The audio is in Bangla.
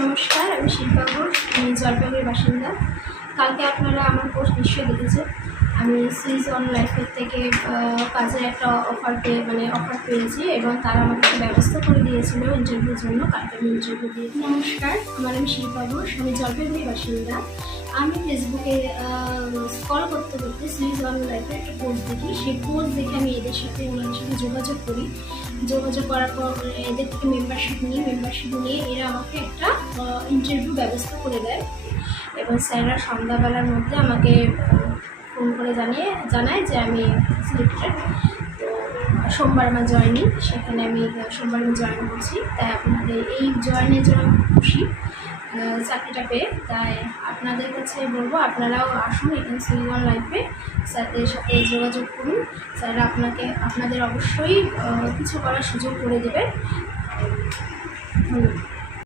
নমস্কার, আমি শিল্পা ঘোষ। আমি জলপাইগুড়ির বাসিন্দা। কালকে আপনারা আমার পোস্ট নিশ্চয়ই দেখেছেন। আমি সুইস অন লাইফের থেকে কাজের একটা অফার পেয়েছি এবং তারা আমাকে একটা ব্যবস্থা করে দিয়েছিল ইন্টারভিউর জন্য। কালকে আমি ইন্টারভিউ দিয়েছি। নমস্কার, আমার নাম শিল্পা ঘোষ। আমি জলপাইগুড়ির বাসিন্দা। আমি ফেসবুকে স্ক্রল করতে করতে সুইস অন লাইফের একটা পোস্ট দেখি। সেই পোস্ট দেখে আমি ওনাদের সাথে যোগাযোগ করি। যোগাযোগ করার পর এদের থেকে মেম্বারশিপ নিয়ে এরা আমাকে একটা ইন্টারভিউ ব্যবস্থা করে দেয় এবং স্যাররা সন্ধ্যাবেলার মধ্যে আমাকে ফোন করে জানায় যে আমি সিলেক্টেড। তো সোমবার আমার জয়েনিং, সেখানে আমি সোমবার জয়েন করছি। তাই আপনাদের এই জয়েনের জন্য খুশি চাকরিটা পেয়ে। তাই আপনাদের কাছে বলবো, আপনারাও আসুন এখানে সুইস অন লাইফে, স্যারদের সাথে যোগাযোগ করুন। স্যাররা আপনাদের অবশ্যই কিছু করার সুযোগ করে দেবে। ধন্যবাদ।